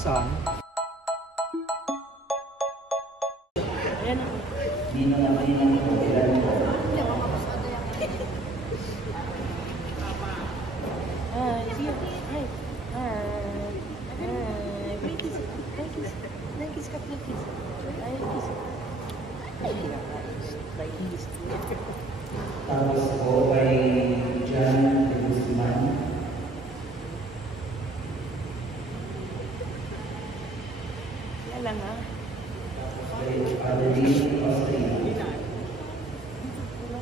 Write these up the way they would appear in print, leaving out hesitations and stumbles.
buksan. Ayan na. Hindi na natin ang pagkilan ko. Tapos po kay John Guzman. Yan lang ha. Kay Adeline Austria.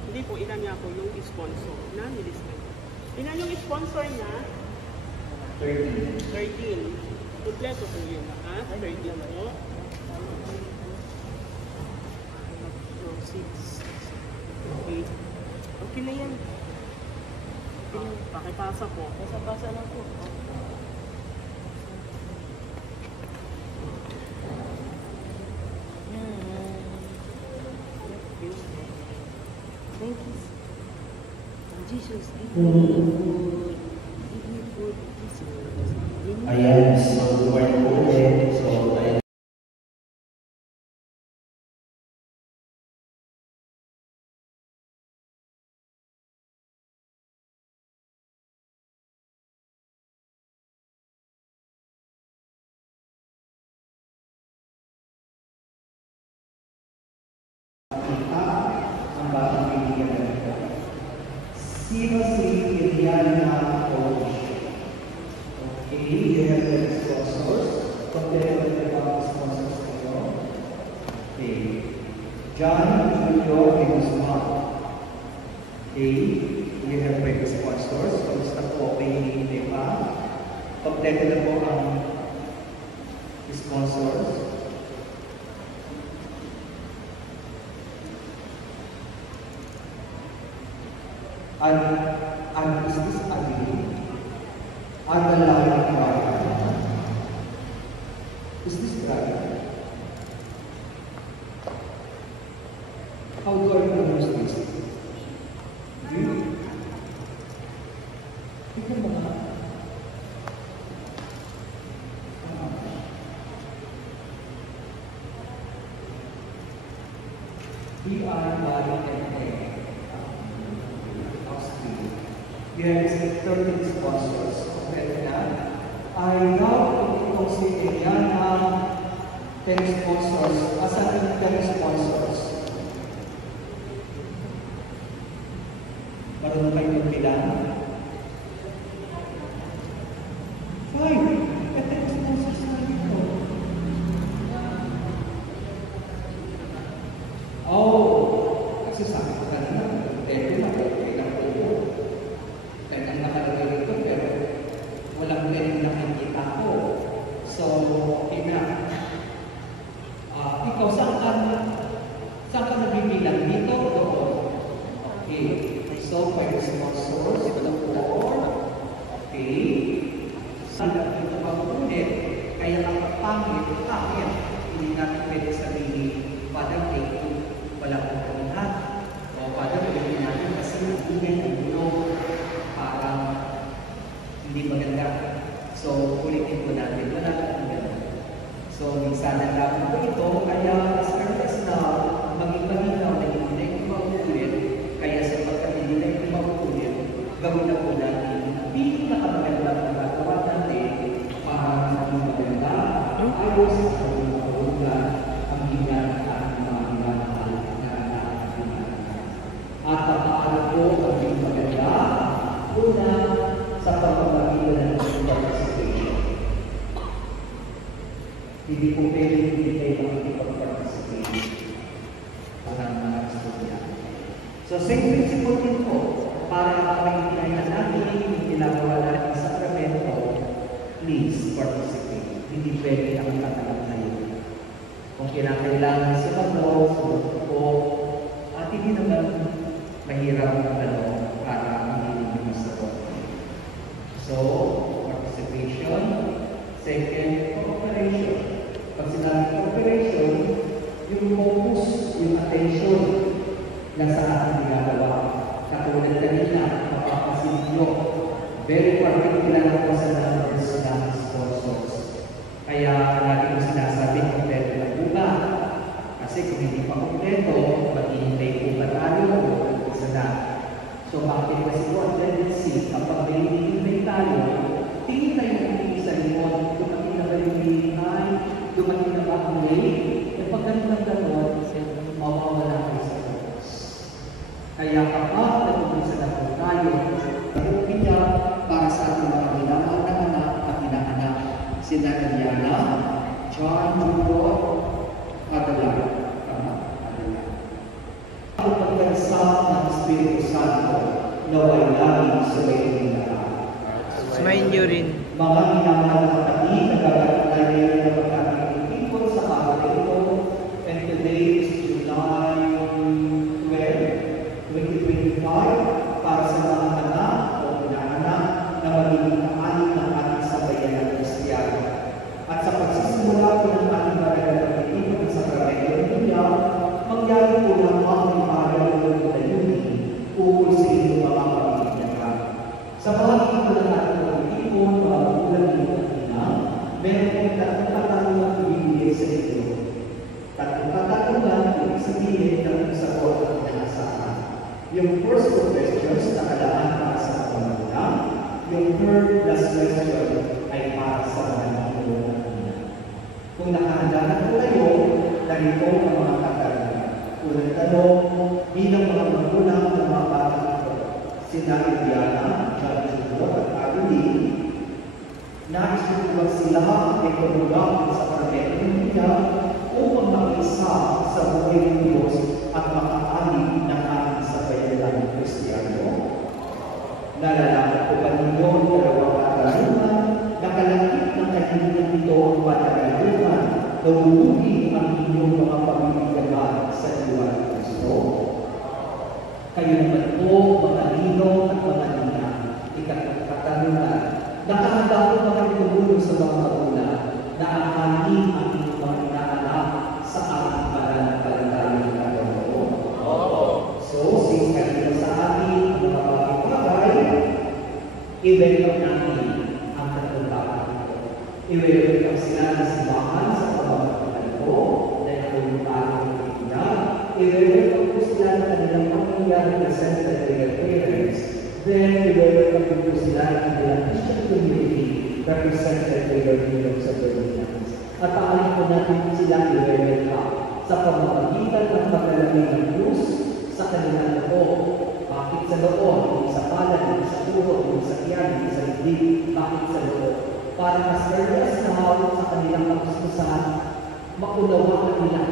Hindi po, ilan niya po yung sponsor na nilisted. Ilan yung sponsor niya? 13. 13. Kompleto po yun, ha? 13 po. 6, 8. Okay na yan. Pakipasa po. Basa-basa lang po. Thank you. Jesus, give me food. Give me food, Jesus. Ayan, so dumaan po ulit. So, ayan. Ang batang kaibigan nito. Sino si Eliana Coach? Okay, you have the sponsors. Compare with the sponsors nito. Okay. John Julio Guzman. Okay, you have the sponsors. Kamusta po kay hindi pa? Kompleto na po ang sponsors. And is this again? Underlying right? Is this right? How do I pronounce this? Really? Ito ba? B-R-I-N-A. Yes, 13 sponsors. Okay, I now itong si Eliana 10 sponsors. Asan yung 10 sponsors? Marunong kayo yung bilang? 5. 10 sponsors na dito. Oh, kasi sabi ko ka na, pwede na, pwede na po. Kanyang nakalagay ito, pero walang pwedeng nakikita ko. So, okay na. Ikaw, saan ka nabibilang dito? Okay. So, for the sponsors, ito na po. Okay. Saan ito pag-ulit? Kaya nakapangit, hindi natin pwede sabihin, Father, thank you. Wala po kami lahat. O, Father, pwede natin kasi hindi ang bulong. Parang hindi maganda. So, ulitin po natin. Wala na maganda. So, minsan ang laban po ito, kaya as early as now, maging malinaw na hindi na ito mauulit. Kaya sa pagkat hindi na ito mauulit, gawin na po natin ang pinakamaganda na gagawa natin para maging maganda, ayos at maging maulugan ang higan at mga mahal na natin. At ang maalam po ang maging maganda, una, sa pagpapagiging ng participation. Hindi po pwede hindi kayo makikipag-participate ang mga estudyante. So, same principle din po, para maintindihan natin yung ginagawa natin sa sakramento, please participate. Hindi pwede ang katanap na yun. Kung kinakailangan sa pag-log, po, at hindi naman mahirap para hindi nyo masagot. So, participation. Second, cooperation. Pag sinabi cooperation, yung focus, yung attention na sa ating ginagawa. Katulad kanina, mapapasin nyo. Very particular ako sa numbers ng sponsors. Kaya lagi ko sinasabi, kompleto na po ba? Kasi kung hindi pa kompleto, maghihintay po ba tayo o isa na? So bakit kasi po ang tendency, kapag may hinihintay tayo, tingin tayo ng isa limon, dumating na ba yung hinihintay, dumating na ba ang late, e pag ganun ng gano'n, mawawala kayo sa Diyos. Kaya kapag nag-umpisa na po tayo, nag-umpin niya para sa ating mga minamahal na anak at inaanak, sina Diana, John, Junior, Adela. Ang pagkansa ng Espiritu Santo naway lagi sa may lahat. Sumayin niyo rin. Mga minamahal na kapatid, nagkakaroon ngayon ng pagkakakipon sa araw na ito, and today is July 12, 2025, para sa mga anak o inaanak na magiging kaanin ng ating sabayan ng Kristiyano. At sa pagsisimula po ng ating maragal na pagkikipon sa Sakramento niya, mangyari po lamang ang iparal ng layunin ukol sa inyong mga pamilya. Sa bahagi po ng ating pagkikipon, mga ulan ng ina, meron pong tatlong katanungan ibibigay sa inyo. Tatlong katanungan, ibig sabihin ng sagot at inaasahan. Yung first two questions, nakalaan para sa pamilya. Yung third last question ay para sa mga ina. Kung nakahanda na po kayo, narito ang mga katanungan. Unang tanong, bilang mga magulang ng mga batang ito, sina Diana, John Junior at Adeline, nais ko ba sila ay pagulak sa Sakramento upang makisa sa buhay ng Diyos at makaalim ng ating sabayan ng Kristiyano? Nalalaman ko ba ninyo ang dalawang katanungan na kalakip ng kaibigan nito ang panagalungan na uuwi ang inyong mga pamilyaman sa diwa ng Kristo? Kayo naman po, mga nino at mga nina, ikatlong katanungan, nakahanda po ba kayo tumulong sa mga magulang na aanin ang inyong mga inaanak sa ating pananampalataya ng Panginoon? So, since kayo sa atin ang mga bagay-bagay, i-welcome natin ang katulad ito. I-welcome sila na simbahan sa pamamagitan ko dahil ako yung parang niya. I-welcome po sila na kanilang pamilya represented by their parents. Then, i-welcome po sila na kanilang Christian community represented by their leaders of the Philippines. At paalim po natin sila i-welcome sa pamamagitan ng paglalagay ng Diyos sa kanilang loob. Bakit sa loob? Hindi sa palad, hindi sa puro, hindi sa tiyan, hindi sa dibdib. Bakit sa loob? Para mas earliest na hawak sa kanilang pagsususahan, maunawaan nila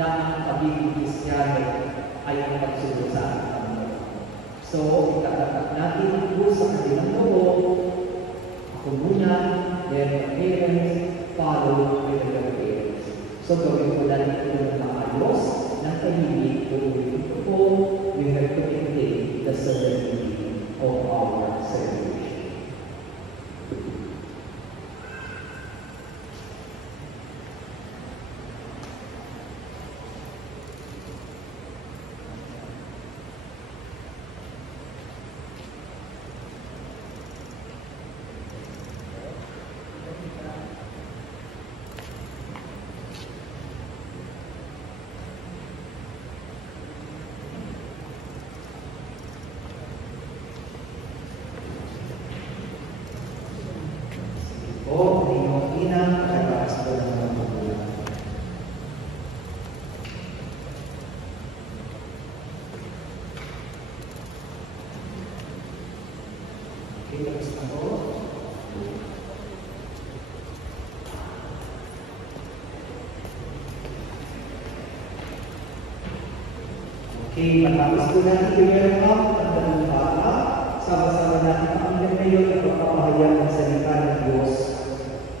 na ang pagiging Kristiyano ay ang pagsunod sa ating. So, itatatap natin ang Diyos sa kanilang loob. Ako muna, then the parents, follow with the parents. So, gawin ko lang ito ng maayos, ng tahimik, uulit ito po, we have to maintain the sovereignty of our celebration. Okay, matapos po natin i-welcome ang dalawang bata. Sama-sama natin pakinggan ngayon ang pagpapahayag ng salita ng Diyos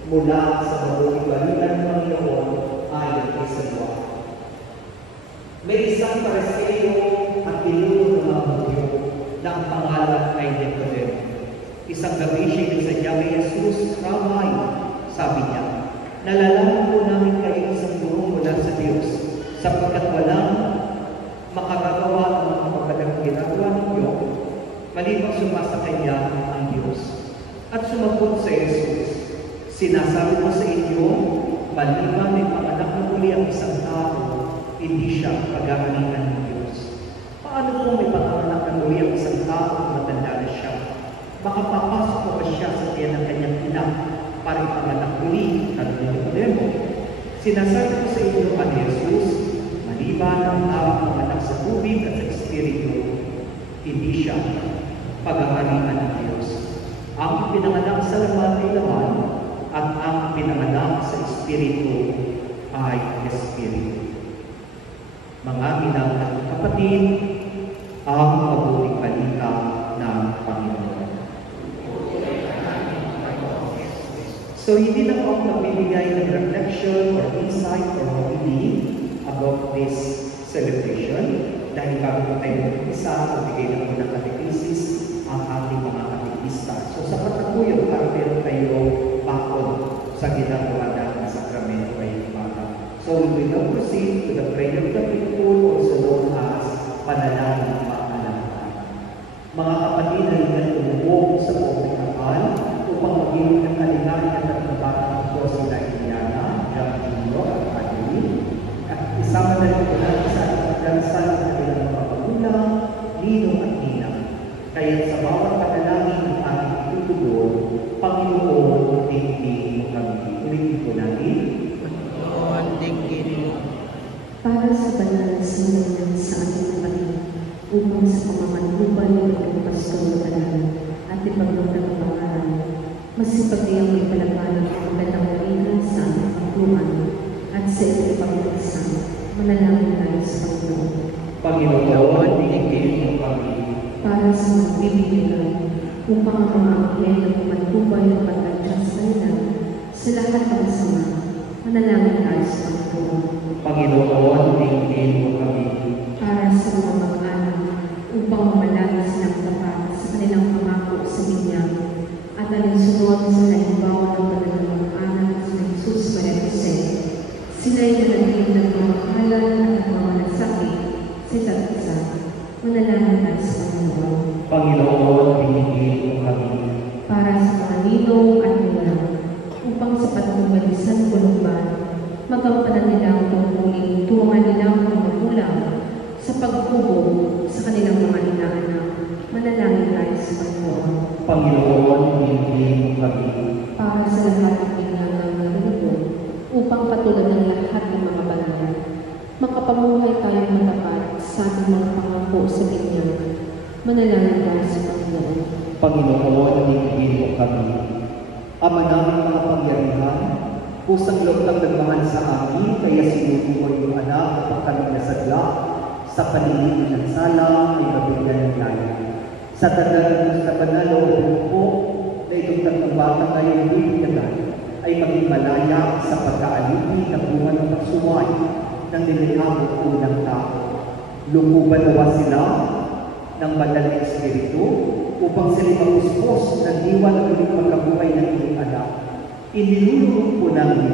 mula sa mabuting balita ng Panginoon ayon kay San Juan. May isang Pariseo at pinuno ng mga Hudyo na ang pangalan ay Nicodemo. Isang gabi siya sa niya kay Jesus, Rabbi, sabi niya, nalalaman po namin kayo isang guro mula sa Diyos, sapagkat walang makakagawa ng mga magandang ginagawa ninyo, maliban sumasa kanya ang Diyos. At sumagot sa Jesus, Sinasabi ko sa inyo, maliban may panganak na muli ang isang tao, hindi siya pag-aanihan ng Diyos. Paano kung may panganak na muli ang isang tao at matanda na siya? Makapapasok pa ba siya sa tiyan ng kanyang ina para ipanganak muli? Tanong ni Nicodemo. Sinasabi ko sa inyo, Ani Jesus, maliban ang tao panganak sa tubig at sa Espiritu, hindi siya pag-aanihan ng Diyos. Ang pinanganak sa laman ay laman, at ang pinanganak sa Espiritu ay Espiritu. Mga minamahal kapatid, ang mabuting balita ng Panginoon. So, hindi na ako magbibigay ng reflection or insight or opinion about this celebration dahil bago po tayo mag-isa, magbigay na po ng catechesis ang ating mga katekista. So, sapat na po yun para meron tayo bakod sa ginagawa natin sa sakramento ay umaga. So, we will now proceed to the prayer of the faithful, also known as panalangin ng pangalaman. Mga kapatid, halina't tumubog sa buong kapal upang maging ng kaligayan at nagbabang ko sila Iliana, Junior at Madeline. At isama na rin ko natin sa ating pagdarasal sa kanilang mga magulang, ninong at ninang. Kaya sa bawat panalangin ng ating itutugon, Panginoon, tingin mo kami. Ulitin ko natin. Panginoon, tingin mo. Para sa banal na sinunan sa ating kapatid, upang sa pamamatubay ng ating pastor na banal at ipaglutan ng pangalan, masipag niyang may palabanan ang magandang marina sa ating pagtuman at sa ipagpagpagsan, manalangin tayo sa Panginoon. Panginoon, tingin mo kami. Para sa mga bibigyan, upang ang mga anghel na pumatubay ng pagkatsa sa kanila, sa lahat ng sama, manalangin tayo sa Panginoon. Panginoon, tingin mo kami. Para sa mga mag-anak, upang mamalagi silang tapat sa kanilang pangako sa binyag, at alinsunod sa halimbawa ng kanilang mag-anak sa Jesus Maria Jose, sila'y nalaging nagmamakalan at nagmamalasakit sa isa't isa, manalangin tayo sa Panginoon. Panginoon, tingin mo kami. Para sa mga ninong at ninang, upang sa patnubalisan kulumban, magampanan nilang tungkulin tuwangan nilang mga magulang sa pagkubo sa kanilang mga inaanak, manalangin tayo sa Panginoon. Panginoon, tingin mo kami. Para sa lahat ng ginagawa ng mundo, upang patulad ng lahat ng mga banal, makapamuhay tayong matapat sa ating mga pangako sa binyag, manalangin tayo sa Panginoon. Panginoon, tingin mo kami. Ama namin mga pangyarihan, kusang loob ng nagmahal sa amin, kaya sinubuhay yung anak upang kami nasadla sa paligid ng sala ay mabigyan ng laya. Sa tanda sa banal o po na itong tatlong bata ngayong bibigyan ay maging malaya sa pagkaalipin ng bunga ng pagsuway ng nilihabot unang tao. Lukuban nawa sila ng banal na Espiritu upang sila mapuspos ng diwa ng uling pagkabuhay ng iyong anak. Inilulunod po namin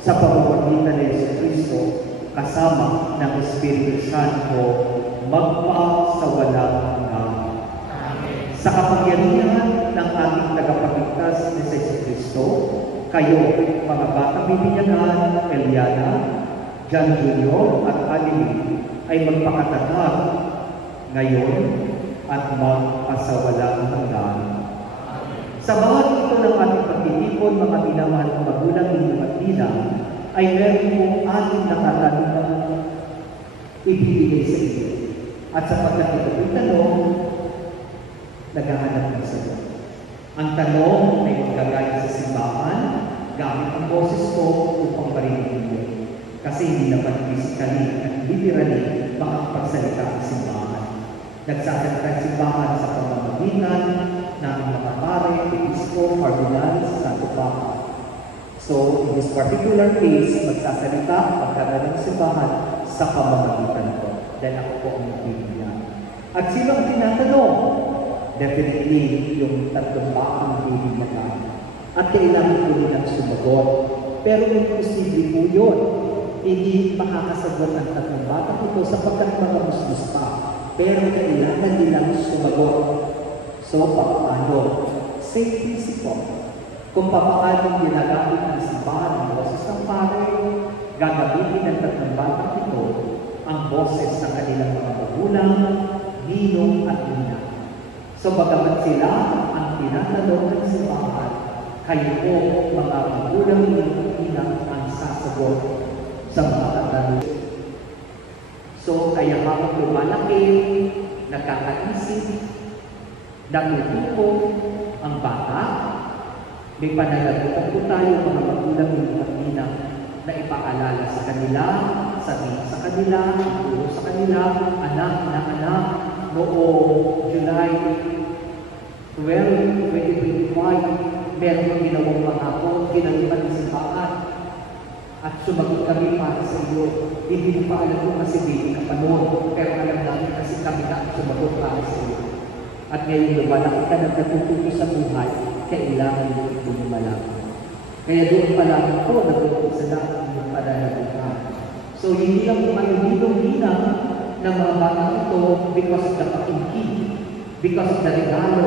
sa pamamagitan ng Jesucristo kasama ng Espiritu Santo magpa sa walang hanggan. Sa kapangyarihan ng ating tagapagligtas ni Jesucristo, kayo, mga batang bibinyagan, Eliana, John Junior at Adeline, ay magpakatatag ngayon at magpasawalang hanggan. Sa bawat ito ng ating pagtitipon, mga minamahal ng magulang ninyo at ninang, ay meron pong ating nakatanong ibibigay sa inyo. At sapagkat ito yung tanong, naghahanap ng sagot. Ang tanong ay magkagaya sa simbahan, gamit ang boses ko upang parinig ninyo. Kasi hindi naman physically at literally makakapagsalita ang simbahan. Nagsasalita ang simbahan sa pamamagitan ng mga pare, episko, cardinal, santo papa. So, in this particular case, magsasalita ang pagkaroon ng simbahan sa pamamagitan ko. Dahil ako po ang nagbibigyan. At sino ang tinatanong? Definitely, yung tatlong bakang bibigyan. At kailangan ko nilang sumagot. Pero imposible po yun. Hindi makakasagot ang tatlong bakang ito sapagkat mga muslis pa. Pero kailangan nilang sumagot. So, paano? Same principle. kung paano ginagamit ng simbahan ang boses ng Pare, gagamitin ng tatlong batang ito ang boses ng kanilang mga magulang, ninong at ina. So bagamat sila ang tinatanong ng simbahan, kayo po mga magulang ninong at ina ang sasagot sa mga katanungan. So kaya habang lumalaki, nakakaisip, natututo ang bata, may pananagutan po tayo mga magulang ninong at ina na ipaalala sa kanila, sabihin sa kanila, ituro sa kanila, anak na anak, noong July 12, 2025, meron kang ginawang pangako, ginawa ng simbahan, at sumagot kami para sa iyo. Hindi mo pa alam kung kasi baby ka pa noon, pero alam namin kasi kami na sumagot para sa iyo. At ngayon lumalaki ka ng natututo sa buhay, kailangan mo ito malaman. Kaya doon pa lang po, nag-umpisa na ang pananagutan. So, hindi lang manuninong-ninang ng mga bata ito because of the pakingking, because of the regalo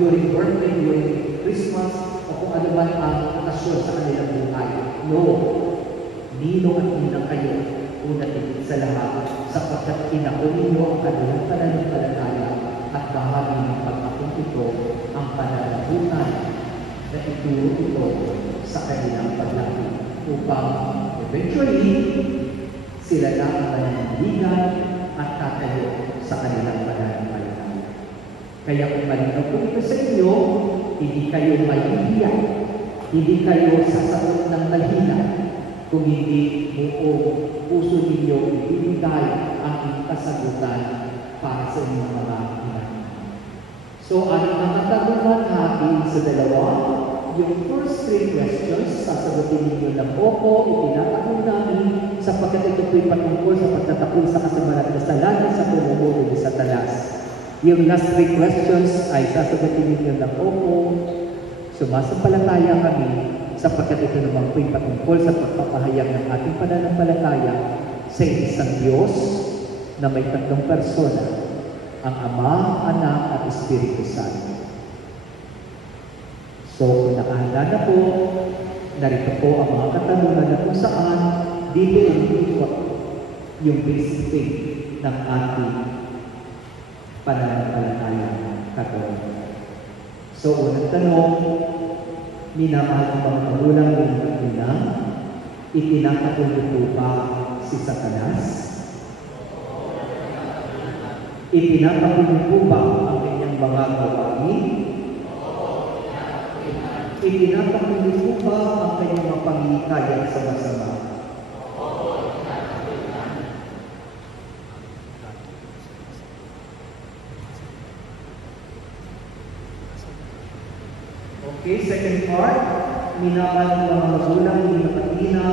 during birthday, during Christmas, o kung ano man ang okasyon sa kanilang buhay. No. Ninong at ninang kayo, una tigit sa lahat, sapagkat kinakuli niyo ang kanilang pananampalataya at bahagi ng pag-akong ito ang pananagutan na ituro ito sa kanilang paglaki upang eventually sila na ang mananaligan at tatayo sa kanilang pananampalataya. Kaya kung malinaw po ito sa inyo, hindi kayo mahihiyan, hindi kayo sasagot ng mahina kung hindi buo puso ninyo ibibigay ang kasagutan para sa inyong mga ina. So, ang mga tanungan natin sa dalawa, yung first 3 questions, sasagutin ninyo ng opo, itinatanong namin sapagkat ito po'y patungkol sa pagtatakol sa kasamaran ng kasalanan sa pumumuno ni Satanas. Yung last 3 questions ay sasagutin ninyo ng opo, sumasampalataya kami sapagkat ito naman po'y patungkol sa pagpapahayag ng ating pananampalataya sa isang Diyos na may 3 persona, ang Ama, Anak, at Espiritu Santo. So, kung nakahanda na po, narito po ang mga katanungan na kung saan dito yung basic faith ng ating pananampalataya Katoliko. So, unang tanong, minamahal ng mga magulang ng ina, itinatapon po ba si Satanas? Itinatapon po ba ang kanyang mga gawain? Itinatapon po ba ang kanyang mga pangihikayat sa masama? Okay, second part, minamahal ng mga magulang ng ina,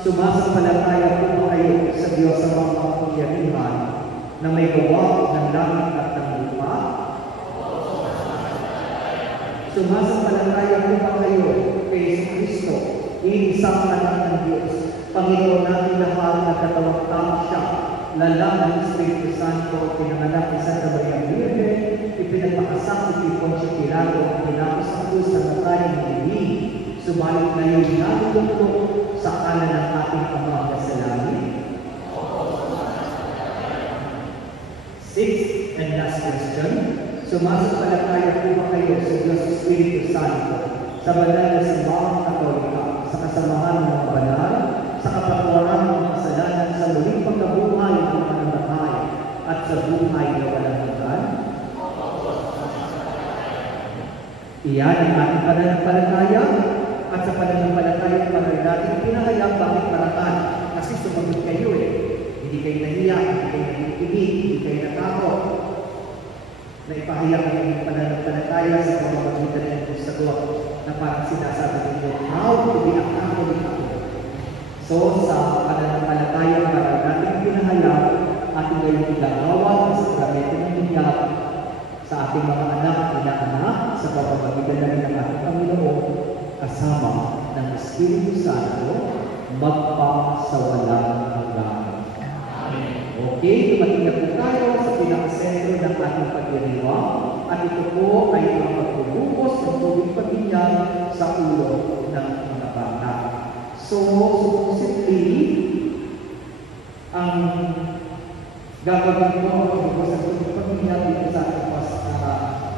sumasampalataya po ba kayo sa Diyos sa mga kapangyarihan na may gawa ng langit at ng lupa? Sumasampalataya po ba kayo kay Kristo, iisang anak ng Diyos, Panginoon natin lahat na katawag-tawag siya, lalang ng Espiritu Santo, pinanganak ni Santa Maria Virgen, ipinagpakasak ni Poncio Pilato at pinapos ang krus sa nakarin ng ibig, sumalit na yung nalulungko sa kanan ng ating Ama sa langit. 6th and last question, sumasampalataya po ba kayo sa Diyos Espiritu Santo, sa banal na simbahang Katolika, sa kasamahan ng mga banal, sa kapatawaran ng mga kasalanan, sa muling pagkabuhay ng mga namatay, at sa buhay na walang hanggan? Iyan ang ating pananampalataya, at sa pananampalataya para natin pinahayag bakit maratan, kasi sumagot kayo Hindi kayo nahiya, hindi kayo nakikinig, hindi kayo natakot. Na ipahayag ang inyong pananampalataya sa pamamagitan ng Diyos sagot na parang sinasabi ninyo, how to be a Catholic ako. So, sa pananampalataya para natin pinahayag, ating ngayong igagawa sa sakramento ng binyag sa ating mga anak, ina-anak, sa pamamagitan namin ng ating Panginoon, kasama ng Espiritu Santo, magpasawalang hanggan. Okay, tumating na po tayo sa bilang sentro ng ating pagdiriwang at ito po ay ang pagtubukos ng tubig pagbinyag sa ulo ng mga bata. So, supposedly, ang gagawin mo ang pagtubukos ng tubig pagbinyag dito sa ating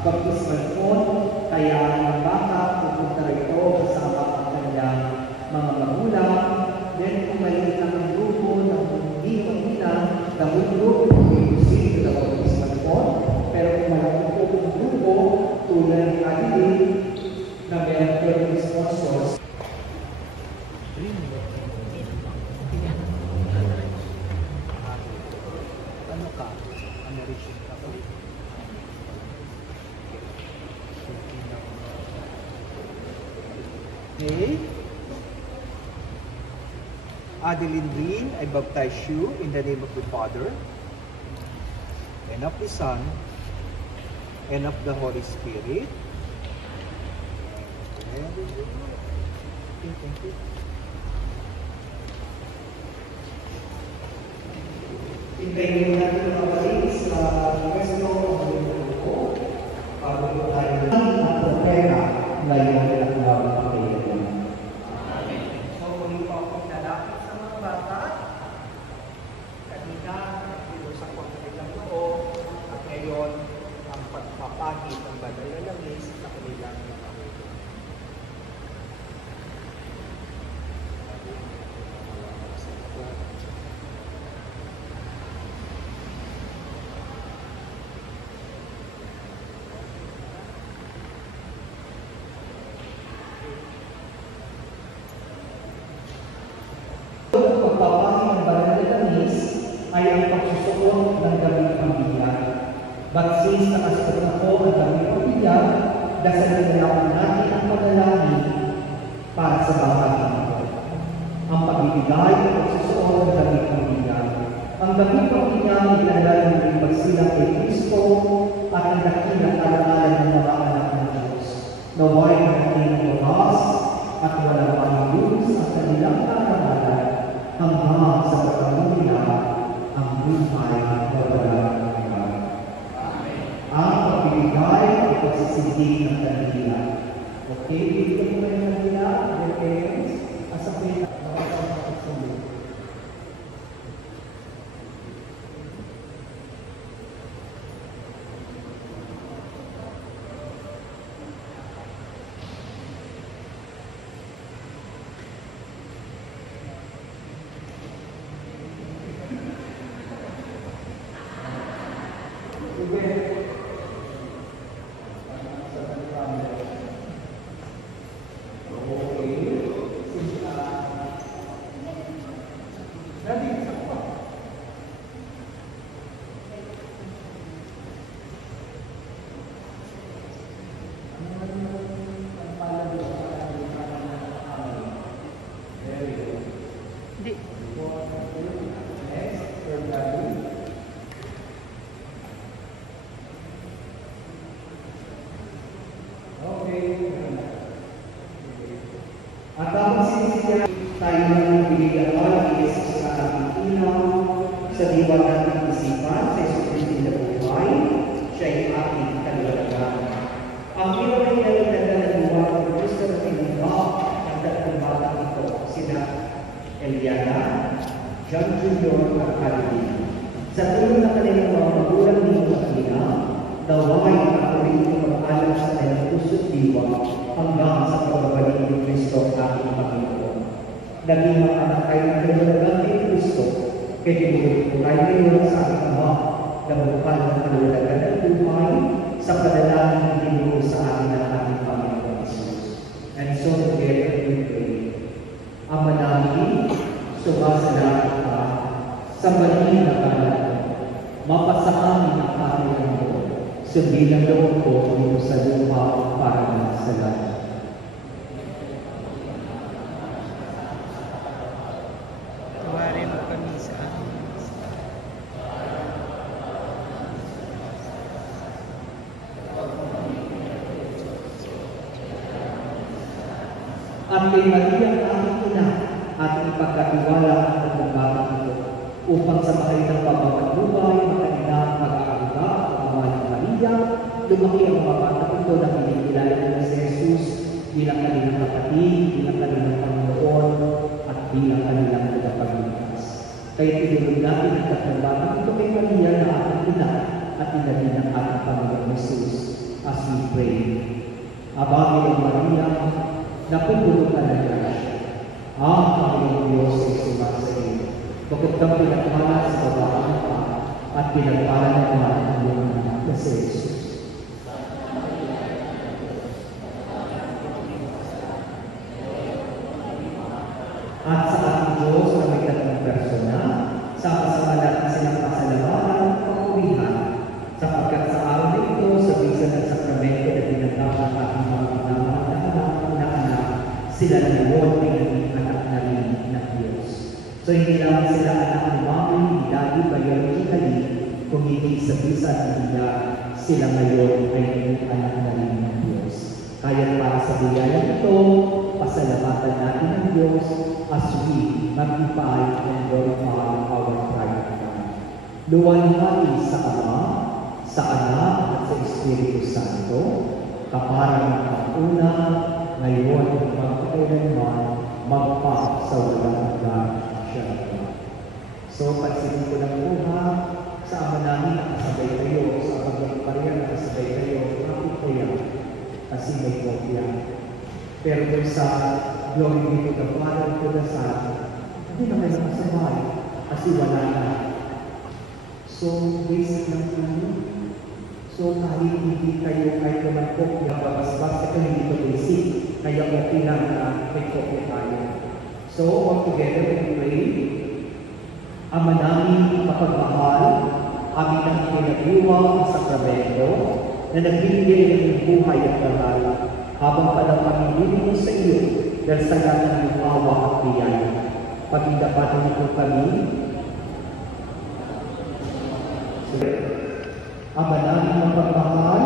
baptismal font, kaya ang mga bata pupunta rito kasama ang kanilang mga magulang. Then, kung may ang grupo ng hindi pagbinyag, the whole group will proceed to the baptismal font. Pero kung malaki po ang grupo, tulad ng ating na meron po yung sponsors. Ano ka? American ka ba? Okay. Adeline Green, I baptize you in the name of the Father, and of the Son, and of the Holy Spirit. Very good. Okay, thank you. Hintayin natin mga kapatid sa pwesto ng grupo bago po tayo ng propeta ngayon ang mga kapatid. So, muli po akong nalapit sa mga bata. Kanina, nagpilusak ko ang kanilang loob at ngayon ang pagpapagit ng banal na langis sa kanilang mga ulo. Pagpapahid ng banal na langis ay ang pagsusuot ng damit pambiyak. But since nakasuot na po ang damit pambiyak, dasalin na natin ang panalangin para sa bawat ito. Ang pagbibigay at pagsusuot ng damit pambiyak. Ang damit pambiyak ay pinalala ng pagsilang kay Kristo at ang dakilang alaala ng mga anak ng Diyos. Naway ang dakilang oras at walang pangilus ang kanilang karamdaman hanggang sa pagkakamuli na ang buhay na walang hanggan. Ang pagbibigay at pagsisindig ng kanila. Okay, bibigyan mo kayo ng kanila, their parents, as a way of pagkakamuli. At tapos sinisya tayo ng binigyan ni Jesus sa ating inaw, sa diwa nating isipan, sa Jesucristo na buhay, siya ay ating kalalagan. Ang inaw ay nalagdagan ng buwan ng Kristo na tinumba ang tatlong batang ito, sina Eliana, John Jr. at Adeline. Sa tulong ng kanilang mga magulang nito at ina, naway ako rin mag-alam sa kanilang puso't diwa hanggang sa pagbabalik ni Kristo ating Panginoon. Naging mga anak tayo ng kalalagan ni Kristo, kaya tinuloy po tayo ngayon sa ating Ama na bukal ng kalalagan ng buhay sa panalangin ng tinuro sa atin ng ating Panginoon Jesus. And so together we pray. Ama namin, sumasalamat ka sa mali na panahon. Mapasa amin ang kanilang mo. Sundin ang loob ko dito sa lupa para sa lahat. Tawarin mo kami sa At kay Maria ang ating ina at ipagkatiwala ang pagbabago ito upang sa makalitang pagbabagbubay, makalinang pag-aalit lumaki ang mga bata ito na kinikilala nila si Jesus bilang kanilang kapatid, bilang kanilang Panginoon, at bilang kanilang tagapagligtas. Kaya tinulog natin ang katambahan ito kay Maria na ating ina at ina din ng ating Panginoon Jesus as we pray. Aba, Ginong Maria, napupuno ka ng grasya. Ang Panginoong Diyos ay sumasa iyo. Bakit kang pinagpala sa babaeng ka at pinagpala naman ang iyong anak na si Jesus. At sa ating Diyos na may tatlong persona, sama-sama natin silang pasalamatan at pagpurihan, sapagkat sa araw na ito, sa bisa ng sakramento na tinanggap ng ating mga pinamahal na anak, sila na ngayon ay naging anak na rin ng Diyos. So hindi lang sila anak ni Mami, ni Daddy, biologically, kung hindi sa bisa ng Iya, sila ngayon ay naging anak na rin ng Diyos. Kaya para sa biyaya ito, pasalamatan natin ang Diyos as we magnify and glorify our private God. Luwalhati sa Ama, sa Anak at sa Espiritu Santo, kaparang ng pag-una, ngayon at magkakailanman, magpa sa walang hanggan siya. So, pansinin ko lang po ha, sa Ama namin nakasabay kayo, sa Paglang Maria nakasabay kayo, bakit kaya? Kasi may kopya. Pero kung sa Glory be to the Father, to the Son, hindi na kayo nakasabay kasi wala na. So, basic lang po yun. So, kahit hindi kayo kahit naman kopya, babas-bas kayo hindi ito basic, kaya okay lang na may kopya tayo. So, all together we pray. Ama namin mapagmahal, amin ang pinag-iwang sakramento na nagbibigay ng buhay at banal habang panapamilin mo sa iyo dahil sa lahat ng awa at biyaya. Pagindapatan niyo po kami. Ama namin mapagmahal,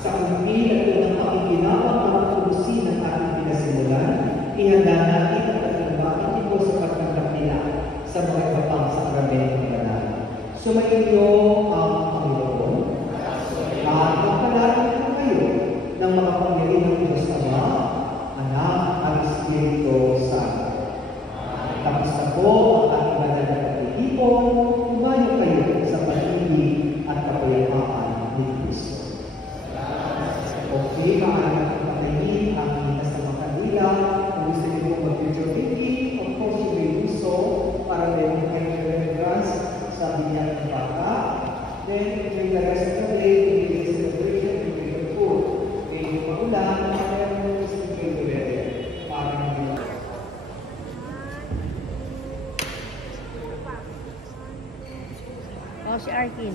sa umili at unang pakikinabang para tubusin ang ating pinasimulan, ihanda natin ang pagkakabangin ito sa pagtanggap nila sa mga iba pang sakramento ng banal. Sumainyo ang Panginoon at magpalain po kayo ng mga pangyayari ng Diyos Ama, Anak at Espiritu Santo. Tapos na po ang ating banal na pag-iipon, tumayo kayo sa pag-ibig at kapayapaan ni Kristo. Okay, maaari natin patayin ang linas ng mga kanila. Kung gusto niyo mag-video meeting, of course, you may do so para meron kayo remembrance sa binyag ng bata. Then, during the rest of the day, we will celebration, we will do food. Okay, yung paulan, meron gusto kayo pwede. Parang yun. Oh, si Arkin.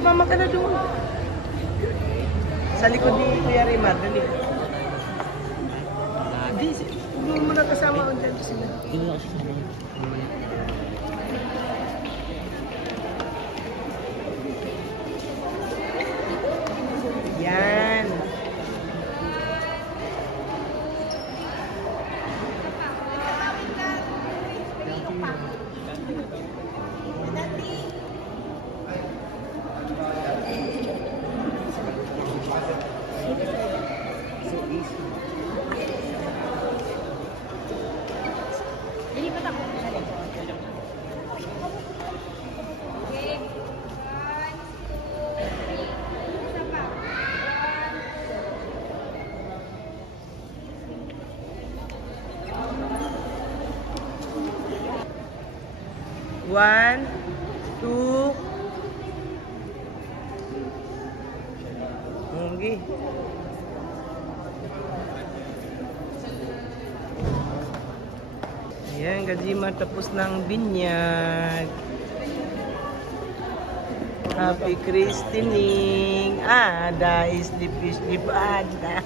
Sumama ka na doon. Sa likod ni Kuya Rimar, dali. Hindi mo na kasama ang dito sila. Yan. Lilipat ako sa likod. 1, 2. Okay. Ayan, Kajima, tapos ng binyag. Happy Christening. Ada, islip, ada.